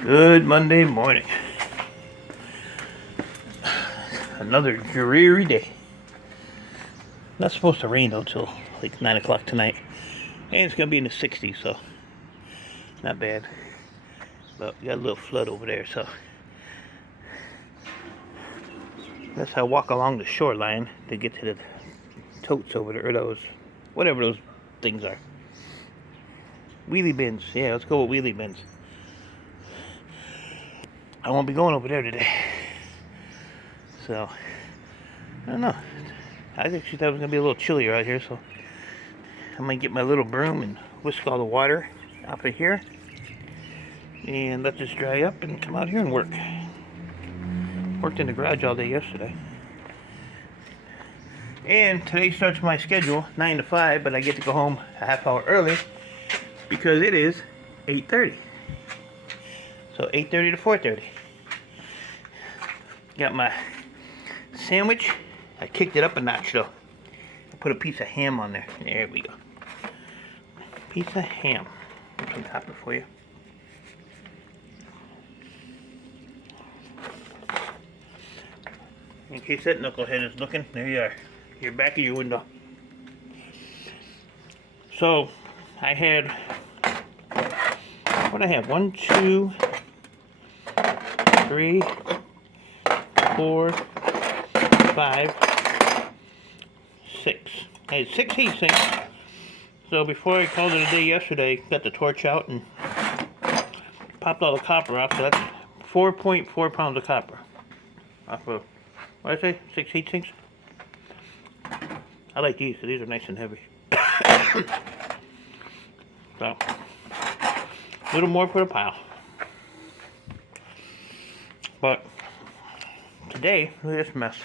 Good Monday morning. Another dreary day. Not supposed to rain though till like 9 o'clock tonight. And it's going to be in the 60s, so not bad. But we got a little flood over there, so that's how I walk along the shoreline to get to the totes over there, or those, whatever those things are. Wheelie bins. Yeah, let's go with wheelie bins. I won't be going over there today. So, I don't know. I actually thought it was going to be a little chillier out here, so I might get my little broom and whisk all the water off of here and let this dry up and come out here and work. Worked in the garage all day yesterday. And today starts my schedule, 9 to 5, but I get to go home a half hour early because it is 8:30. So 8:30 to 4:30. Got my sandwich. I kicked it up a notch though. I put a piece of ham on there. There we go. Piece of ham. Put some copper for you. In case that knucklehead is looking, there you are. You're back of your window. So, I had, what I have? 1, 2, 3, 4, 5, 6. I had 6 heat sinks. So before I called it a day yesterday, got the torch out and popped all the copper off. So that's 4.4 pounds of copper off of, what did I say? 6 heat sinks. I like these, so these are nice and heavy. So, a little more for the pile. But today, look at this mess.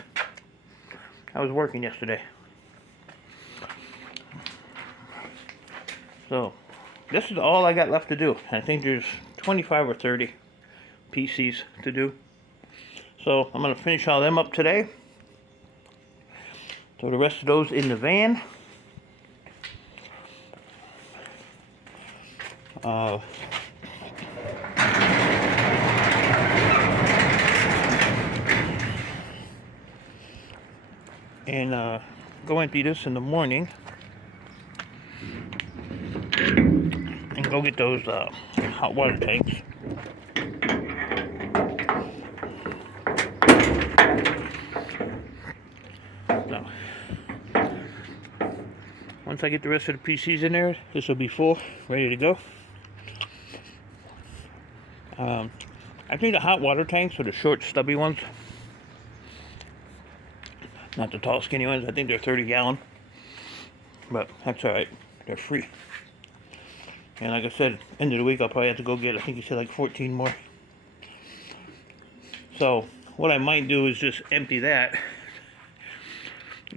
I was working yesterday. So, this is all I got left to do. I think there's 25 or 30 PCs to do. So, I'm going to finish all them up today. Throw the rest of those in the van. And go empty this in the morning. And go get those hot water tanks. So, once I get the rest of the PCs in there, this will be full, ready to go. I think the hot water tanks are the short, stubby ones. Not the tall, skinny ones. I think they're 30 gallon. But that's alright. They're free. And like I said, end of the week I'll probably have to go get, I think you said like 14 more. So, what I might do is just empty that.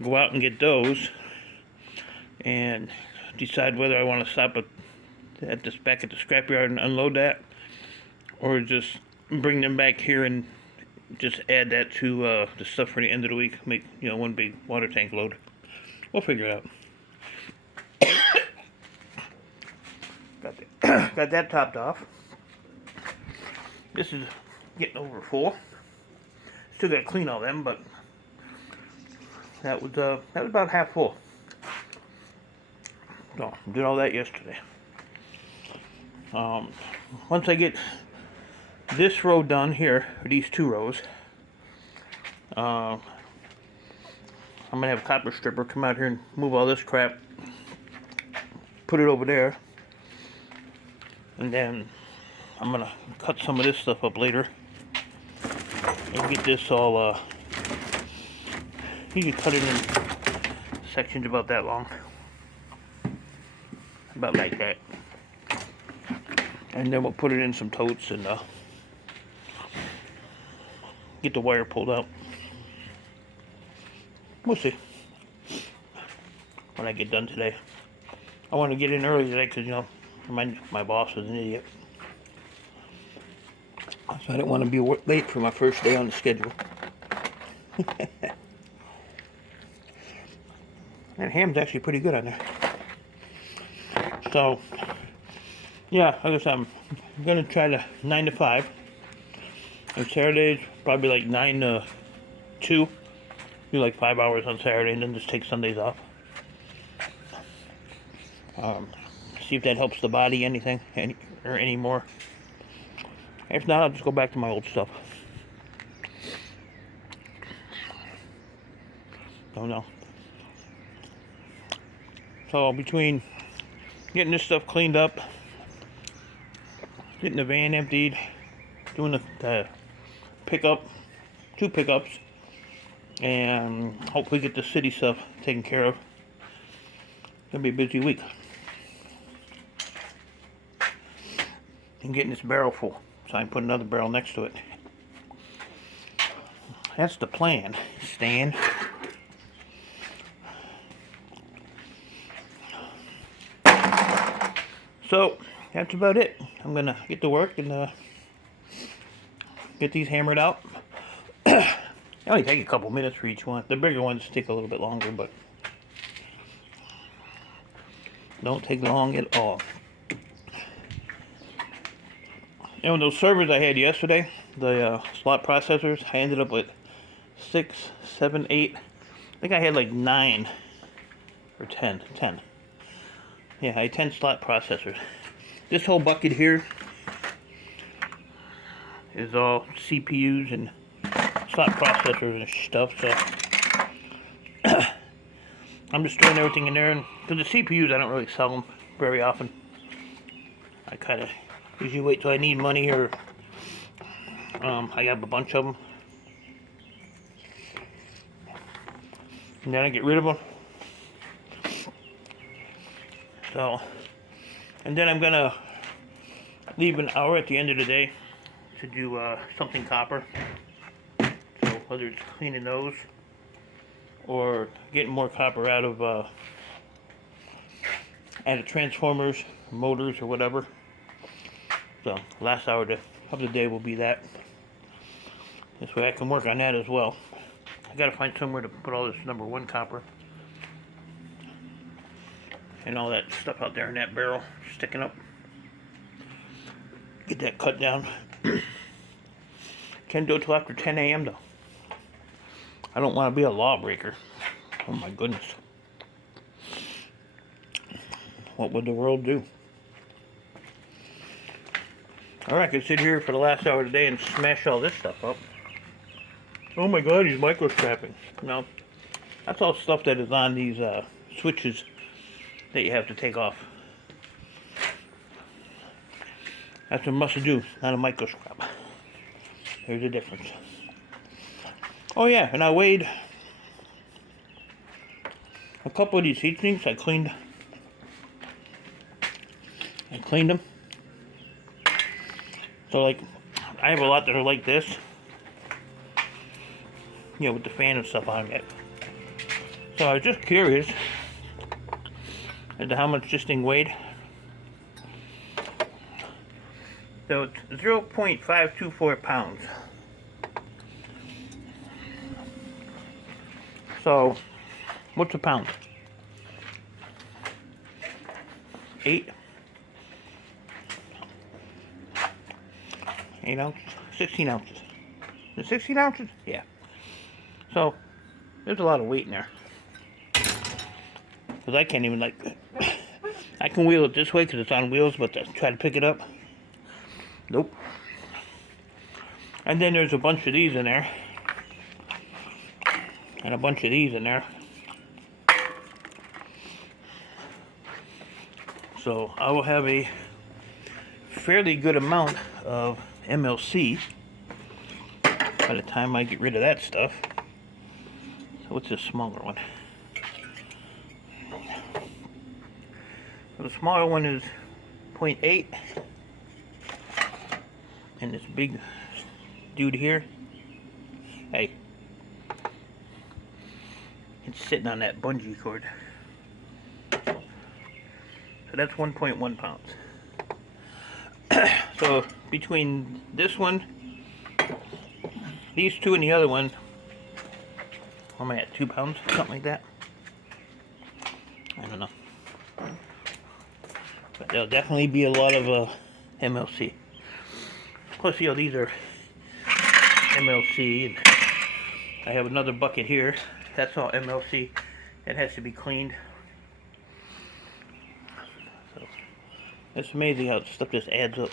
Go out and get those. And decide whether I want to stop at this back at the scrapyard and unload that. Or just bring them back here and just add that to the stuff for the end of the week. Make, one big water tank load. We'll figure it out. Got that topped off. This is getting over full. Still got to clean all them, but that was about half full. So did all that yesterday. Once I get this row done here, or these 2 rows, I'm gonna have a copper stripper come out here and move all this crap, put it over there, and then I'm gonna cut some of this stuff up later and get this all you can cut it in sections about that long, about like that, and then we'll put it in some totes and get the wire pulled out. We'll see when I get done today. I want to get in early today because, my boss is an idiot. So I didn't want to be late for my first day on the schedule. That ham's actually pretty good on there. So, yeah, I guess I'm I'm gonna try to 9 to 5. On Saturdays, probably like 9 to 2. Do like 5 hours on Saturday and then just take Sundays off. See if that helps the body any more. If not, I'll just go back to my old stuff. Don't know. So between getting this stuff cleaned up, getting the van emptied, doing the pickup, 2 pickups, and hopefully get the city stuff taken care of. It's gonna be a busy week. And getting this barrel full, so I can put another barrel next to it. That's the plan, Stan. So that's about it. I'm gonna get to work and get these hammered out. It only take a couple minutes for each one. The bigger ones take a little bit longer, but don't take long at all. And with those servers I had yesterday, the slot processors, I ended up with 6, 7, 8. I think I had like 9 or 10. 10. Yeah, I had 10 slot processors. This whole bucket here is all CPUs and slot processors and stuff, so I'm just throwing everything in there. And because the CPUs, I don't really sell them very often. I kind of usually wait till I need money, or I have a bunch of them, and then I get rid of them. So, and then I'm gonna leave an hour at the end of the day to do something copper. So whether it's cleaning those or getting more copper out of transformers, motors, or whatever. So last hour of the day will be that. This way I can work on that as well. I gotta find somewhere to put all this number 1 copper and all that stuff out there in that barrel sticking up. Get that cut down. Can't do it till after 10 a.m. though. I don't want to be a lawbreaker. Oh my goodness. What would the world do? Or I could sit here for the last hour of the day and smash all this stuff up. Oh my god, he's micro-strapping. No, that's all stuff that is on these switches that you have to take off. That's a must-do, not a micro-scrap. There's a difference. Oh yeah, and I weighed a couple of these heat sinks. I cleaned them. So like, I have a lot that are like this. You know, with the fan and stuff on it. So I was just curious as to how much this thing weighed. So it's 0.524 pounds. So, what's a pound? 8 ounces? 16 ounces. Is it 16 ounces? Yeah. So, there's a lot of weight in there. Because I can't even, I can wheel it this way because it's on wheels, but to try to pick it up, nope. And then there's a bunch of these in there. And a bunch of these in there. So I will have a fairly good amount of MLC by the time I get rid of that stuff. So what's this smaller one? So the smaller one is 0.8. And this big dude here, hey, it's sitting on that bungee cord. So that's 1.1 pounds. So between this one, these two, and the other one, what am I at, 2 pounds? Something like that. I don't know. But there'll definitely be a lot of MLC. Plus, you know, these are MLC, and I have another bucket here. That's all MLC. It has to be cleaned. So, it's amazing how stuff just adds up.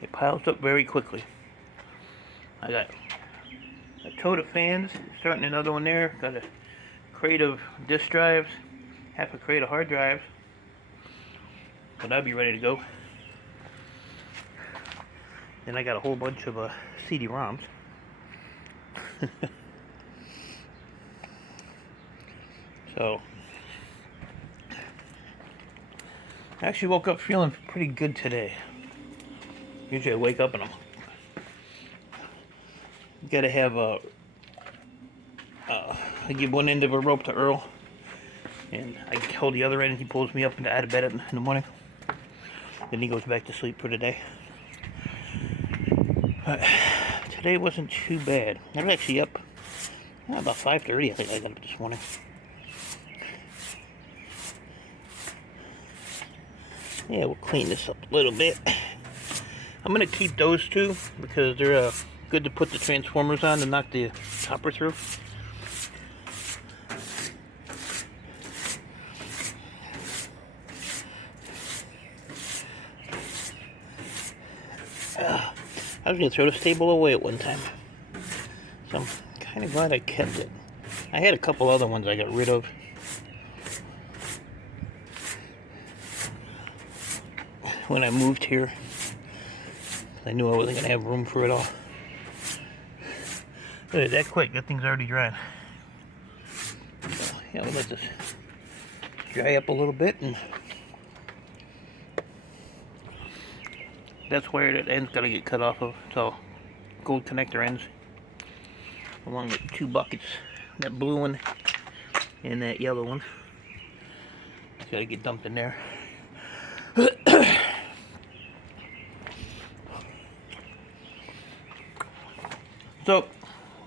It piles up very quickly. I got a tote of fans, starting another one there. Got a crate of disk drives, half a crate of hard drives. But I'll be ready to go. Then I got a whole bunch of CD-ROMs. So, I actually woke up feeling pretty good today. Usually I wake up and I'm gotta have I give one end of a rope to Earl, and I hold the other end and he pulls me up and out of bed in the morning. Then he goes back to sleep for the day. But today wasn't too bad. I was actually up about 5:30. I think I got up this morning. Yeah, we'll clean this up a little bit. I'm gonna keep those two because they're good to put the transformers on to knock the copper through. I was going to throw the stable away at one time, so I'm kind of glad I kept it. I had a couple other ones I got rid of. When I moved here, I knew I wasn't going to have room for it all. Look at that quick, that thing's already drying. So, yeah, we'll let this dry up a little bit, and that's where that end's got to get cut off of. So, gold connector ends, along with two buckets, that blue one and that yellow one. It's got to get dumped in there. So,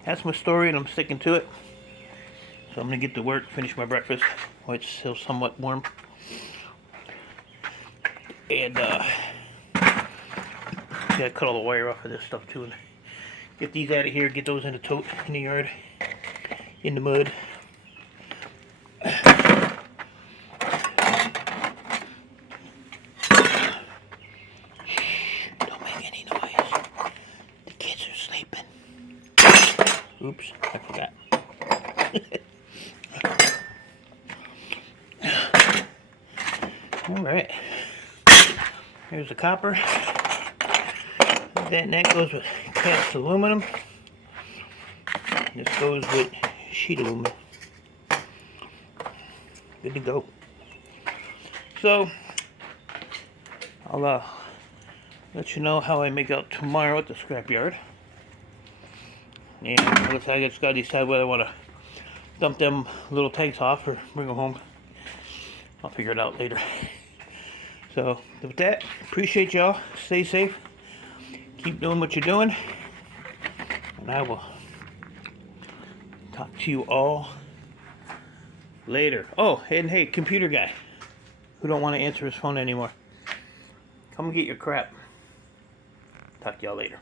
that's my story, and I'm sticking to it. So I'm going to get to work, finish my breakfast while it's still somewhat warm. And, gotta cut all the wire off of this stuff too, and get these out of here, get those in the tote in the yard, in the mud. Don't make any noise. The kids are sleeping. Oops, I forgot. Alright. Here's the copper. That net goes with cast aluminum. This goes with sheet aluminum. Good to go. So, I'll let you know how I make out tomorrow at the scrapyard. And I just gotta decide whether I want to dump them little tanks off or bring them home. I'll figure it out later. So, with that, appreciate y'all. Stay safe. Keep doing what you're doing. And I will talk to you all later. Oh, and hey, computer guy who don't want to answer his phone anymore. Come get your crap. Talk to y'all later.